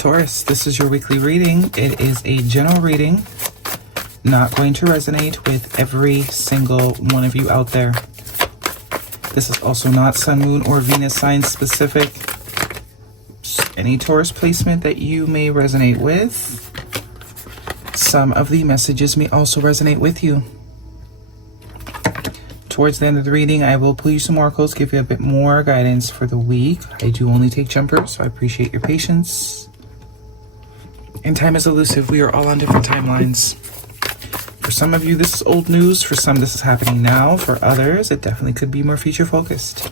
Taurus, this is your weekly reading. It is a general reading, not going to resonate with every single one of you out there. This is also not Sun, Moon, or Venus sign specific. Any Taurus placement that you may resonate with. Some of the messages may also resonate with you. Towards the end of the reading, I will pull you some oracles, give you a bit more guidance for the week. I do only take jumpers, so I appreciate your patience. And time is elusive. We are all on different timelines. For some of you, this is old news. For some, this is happening now. For others, it definitely could be more future focused.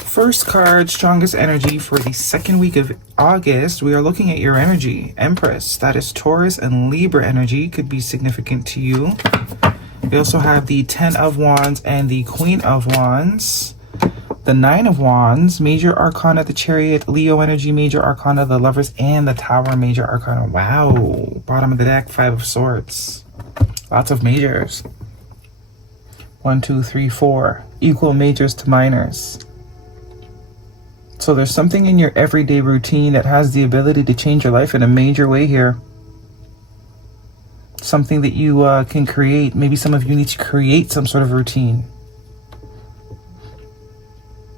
First card, strongest energy for the second week of August. We are looking at your energy. Empress, that is Taurus and Libra energy, could be significant to you. We also have the 10 of Wands and the Queen of Wands. The 9 of Wands, Major Arcana, the Chariot, Leo energy, Major Arcana, the Lovers, and the Tower, Major Arcana. Wow. Bottom of the deck, 5 of Swords. Lots of majors. 1, 2, 3, 4. Equal majors to minors. So there's something in your everyday routine that has the ability to change your life in a major way here. Something that you can create. Maybe some of you need to create some sort of routine.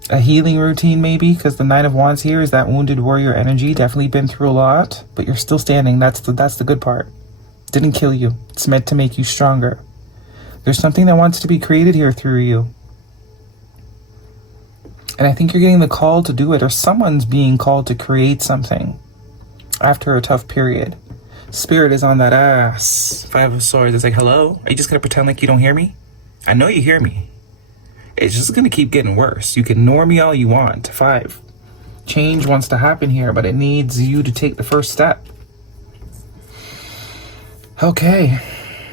A healing routine maybe, because the 9 of Wands here is that wounded warrior energy. Definitely been through a lot, but you're still standing. That's the good part. Didn't kill you. It's meant to make you stronger. There's something that wants to be created here through you. And I think you're getting the call to do it, or someone's being called to create something after a tough period. Spirit is on that ass. 5 of Swords. It's like, hello? Are you just going to pretend like you don't hear me? I know you hear me. It's just going to keep getting worse. You can ignore me all you want. 5. Change wants to happen here, but it needs you to take the first step. Okay.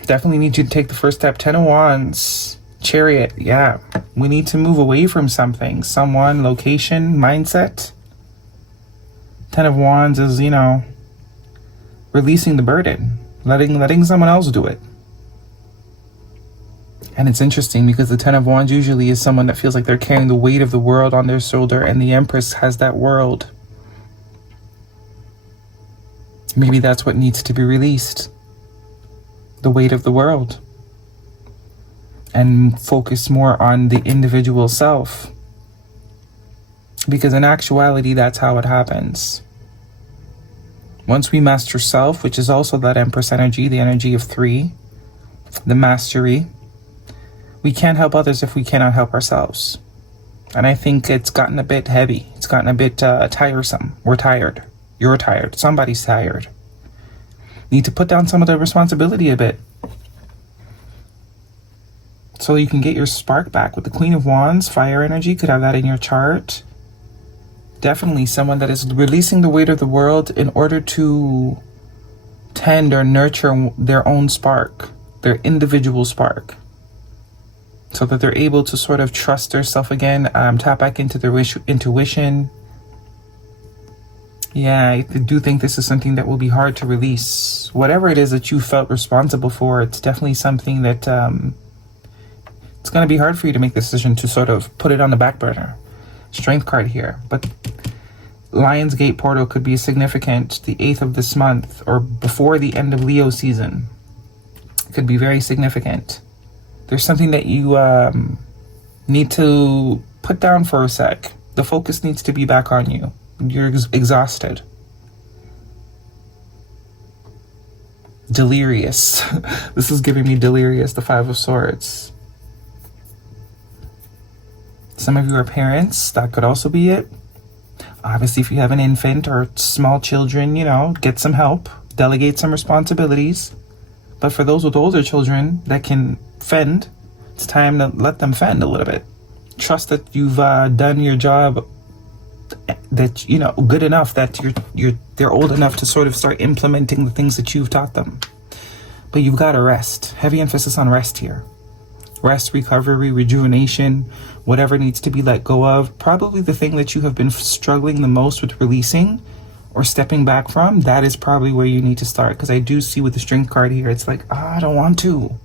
Definitely need you to take the first step. 10 of Wands. Chariot. Yeah. We need to move away from something. Someone, location, mindset. 10 of Wands is, you know, releasing the burden. Letting someone else do it. And it's interesting because the 10 of Wands usually is someone that feels like they're carrying the weight of the world on their shoulder, and the Empress has that world. Maybe that's what needs to be released. The weight of the world. And focus more on the individual self. Because in actuality, that's how it happens. Once we master self, which is also that Empress energy, the energy of 3, the mastery, we can't help others if we cannot help ourselves. And I think it's gotten a bit heavy. It's gotten a bit tiresome. We're tired. You're tired. Somebody's tired. Need to put down some of the responsibility a bit, so you can get your spark back. With the Queen of Wands, fire energy, could have that in your chart. Definitely someone that is releasing the weight of the world in order to tend or nurture their own spark, their individual spark, so that they're able to sort of trust themselves again, tap back into their intuition. Yeah, I do think this is something that will be hard to release. Whatever it is that you felt responsible for, it's definitely something that it's going to be hard for you to make the decision to sort of put it on the back burner. Strength card here. But Lion's Gate portal could be significant. The 8th of this month, or before the end of Leo season, could be very significant. There's something that you need to put down for a sec. The focus needs to be back on you. You're exhausted. Delirious. This is giving me delirious, the 5 of Swords. Some of you are parents. That could also be it. Obviously, if you have an infant or small children, you know, get some help. Delegate some responsibilities. But for those with older children that can fend, it's time to let them fend a little bit. Trust that you've done your job, that, you know, good enough that they're old enough to sort of start implementing the things that you've taught them. But you've got to rest. Heavy emphasis on rest here. Rest, recovery, rejuvenation, whatever needs to be let go of. Probably the thing that you have been struggling the most with releasing or stepping back from, that is probably where you need to start. Because I do see with the Strength card here, it's like, I don't want to.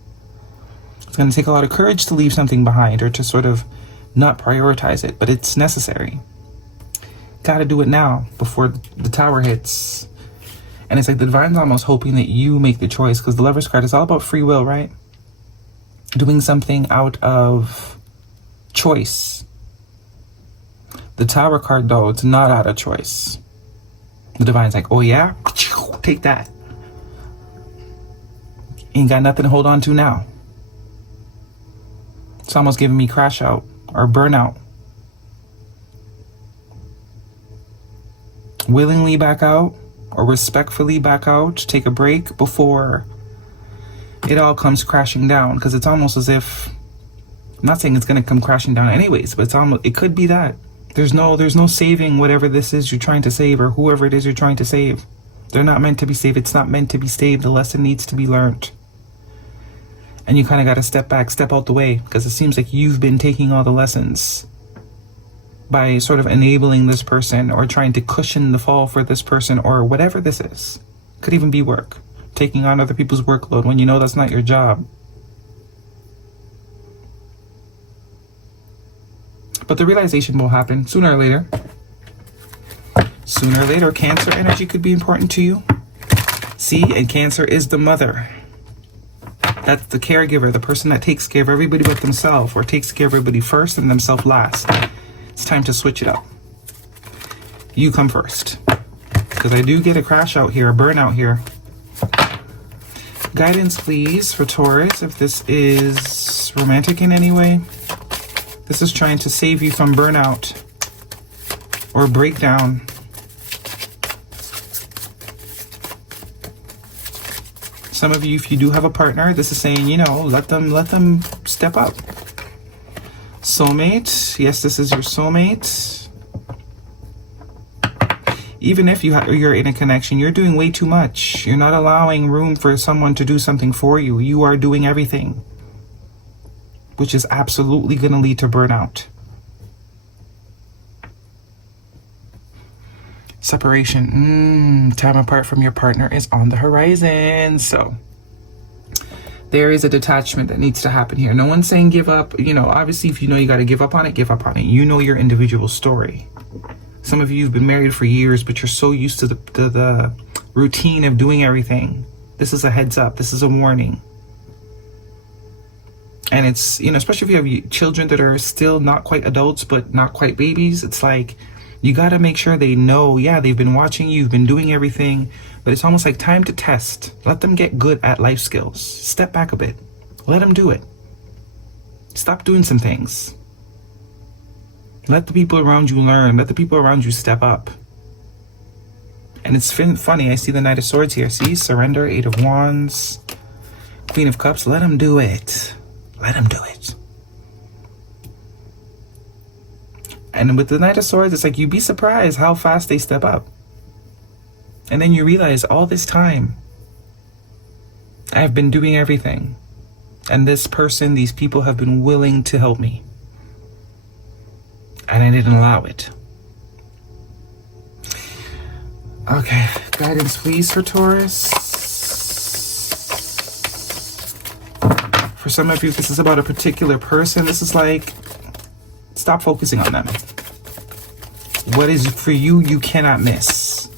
It's going to take a lot of courage to leave something behind or to sort of not prioritize it, but it's necessary. Gotta do it now before the tower hits. And it's like the divine's almost hoping that you make the choice, because the Lover's card is all about free will, right? Doing something out of choice. The Tower card, though, it's not out of choice. The divine's like, oh yeah? Take that. Ain't got nothing to hold on to now. It's almost giving me crash out or burnout. Willingly back out or respectfully back out. Take a break before it all comes crashing down. Because it's almost as if, I'm not saying it's going to come crashing down anyways, but it could be that. There's no saving whatever this is you're trying to save, or whoever it is you're trying to save. They're not meant to be saved. It's not meant to be saved. The lesson needs to be learned. And you kind of got to step back, step out the way, because it seems like you've been taking all the lessons by sort of enabling this person or trying to cushion the fall for this person or whatever this is. Could even be work. Taking on other people's workload when you know that's not your job. But the realization will happen sooner or later. Sooner or later, Cancer energy could be important to you. See, and Cancer is the mother. That's the caregiver, the person that takes care of everybody but themselves, or takes care of everybody first and themselves last. It's time to switch it up. You come first. Because I do get a crash out here, a burnout here. Guidance, please, for Taurus, if this is romantic in any way. This is trying to save you from burnout or breakdown. Some of you, if you do have a partner, this is saying, you know, let them step up. Soulmate. Yes, this is your soulmate. Even if you're in a connection, you're doing way too much. You're not allowing room for someone to do something for you. You are doing everything, which is absolutely going to lead to burnout. Separation. Time apart from your partner is on the horizon. So there is a detachment that needs to happen here. No one's saying give up. You know, obviously, if you know you got to give up on it, give up on it. You know your individual story. Some of you have been married for years, but you're so used to the routine of doing everything. This is a heads up. This is a warning. And it's, you know, especially if you have children that are still not quite adults, but not quite babies, it's like, you got to make sure they know, yeah, they've been watching you, you've been doing everything, but it's almost like time to test. Let them get good at life skills. Step back a bit. Let them do it. Stop doing some things. Let the people around you learn. Let the people around you step up. And it's funny, I see the Knight of Swords here. See, surrender, 8 of Wands, Queen of Cups. Let them do it. Let them do it. And with the Knight of Swords, it's like you'd be surprised how fast they step up. And then you realize all this time, I've been doing everything. And this person, these people have been willing to help me. And I didn't allow it. Okay, guidance please for Taurus. For some of you, this is about a particular person. This is like, stop focusing on them. What is for you, you cannot miss.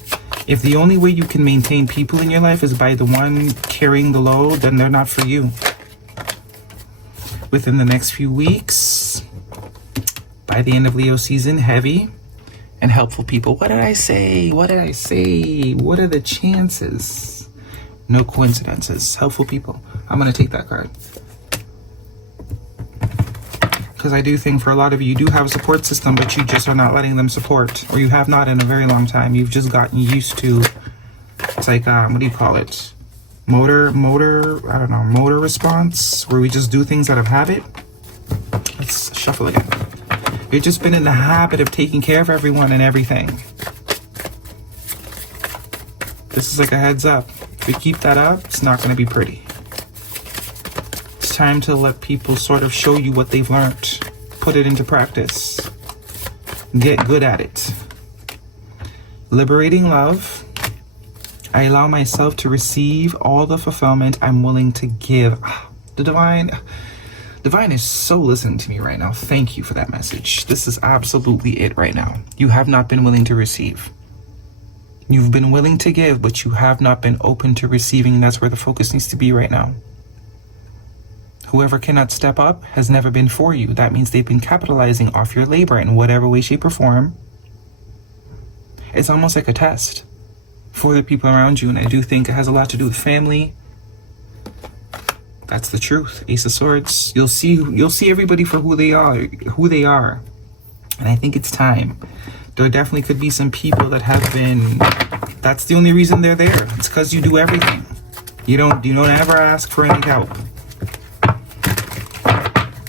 If the only way you can maintain people in your life is by the one carrying the load, then they're not for you. Within the next few weeks, by the end of Leo season, heavy and helpful people. What did I say? What did I say? What are the chances? No coincidences. Helpful people. I'm going to take that card. Because I do think for a lot of you, you do have a support system, but you just are not letting them support. Or you have not in a very long time. You've just gotten used to, it's like, what do you call it? Motor response, where we just do things out of habit. Let's shuffle again. You've just been in the habit of taking care of everyone and everything. This is like a heads up. If we keep that up, it's not going to be pretty. It's time to let people sort of show you what they've learned. Put it into practice. Get good at it. Liberating love. I allow myself to receive all the fulfillment I'm willing to give. The divine, Divine is so listening to me right now. Thank you for that message. This is absolutely it right now. You have not been willing to receive. You've been willing to give, but you have not been open to receiving. And that's where the focus needs to be right now. Whoever cannot step up has never been for you. That means they've been capitalizing off your labor in whatever way, shape, or form. It's almost like a test for the people around you. And I do think it has a lot to do with family. That's the truth. Ace of Swords. You'll see everybody for who they are. And I think it's time. There definitely could be some people that have been, that's the only reason they're there. It's because you do everything. You don't ever ask for any help.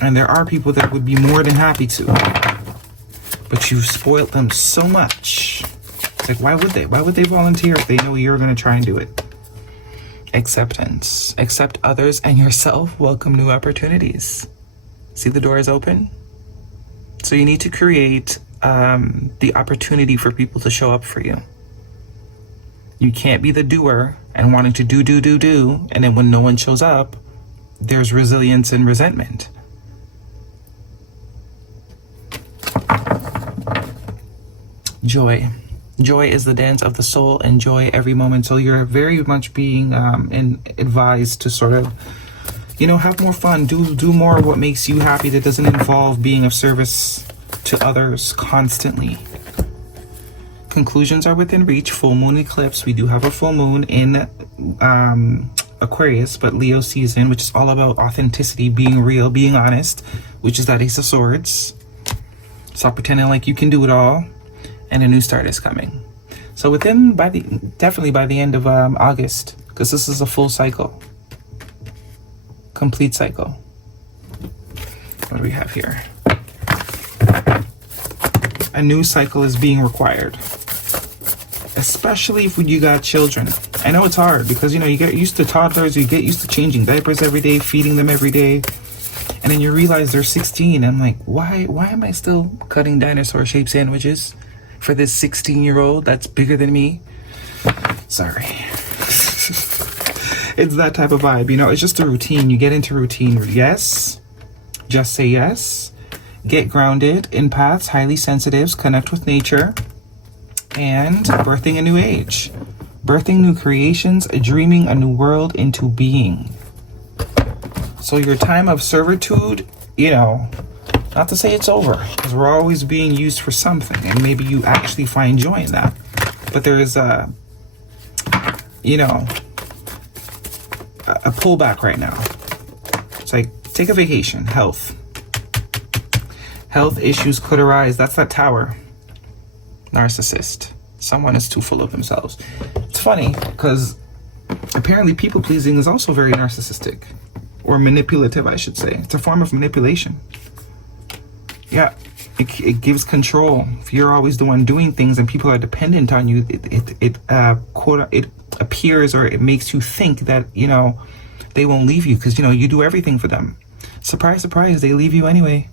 And there are people that would be more than happy to. But you've spoiled them so much. It's like, why would they? Why would they volunteer if they know you're going to try and do it? Acceptance. Accept others and yourself. Welcome new opportunities. See, the door is open. So you need to create the opportunity for people to show up for you. You can't be the doer and wanting to do. And then when no one shows up, there's resilience and resentment. Joy. Joy is the dance of the soul. Enjoy every moment. So you're very much being advised to sort of, have more fun. Do more of what makes you happy that doesn't involve being of service to others constantly. Conclusions are within reach. Full moon eclipse. We do have a full moon in Aquarius, but Leo season, which is all about authenticity, being real, being honest, which is that Ace of Swords. Stop pretending like you can do it all. And a new start is coming. So definitely by the end of August, because this is a full cycle. Complete cycle. What do we have here? A new cycle is being required. Especially if you got children. I know it's hard because, you get used to toddlers, you get used to changing diapers every day, feeding them every day. And then you realize they're 16. I'm like, why am I still cutting dinosaur-shaped sandwiches for this 16-year-old that's bigger than me? Sorry. It's that type of vibe, it's just a routine. You get into routine. Yes. Just say yes. Get grounded. Empaths, highly sensitives, connect with nature. And birthing a new age. Birthing new creations, dreaming a new world into being. So your time of servitude, not to say it's over, because we're always being used for something, and maybe you actually find joy in that. But there is a pullback right now. It's like, take a vacation. Health issues could arise. That's that Tower. Narcissist. Someone is too full of themselves. It's funny, because apparently people-pleasing is also very narcissistic. Or manipulative, I should say. It's a form of manipulation. Yeah, it gives control. If you're always the one doing things and people are dependent on you, it appears, or it makes you think that, they won't leave you because, you do everything for them. Surprise, surprise, they leave you anyway.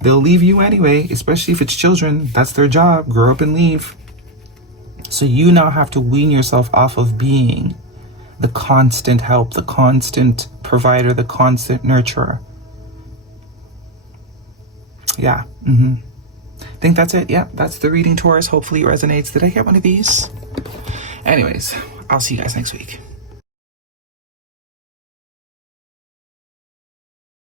They'll leave you anyway, especially if it's children. That's their job. Grow up and leave. So you now have to wean yourself off of being the constant help, the constant provider, the constant nurturer. Yeah. I think that's it. Yeah, that's the reading, Taurus. Hopefully it resonates. Did I get one of these? Anyways, I'll see you guys next week.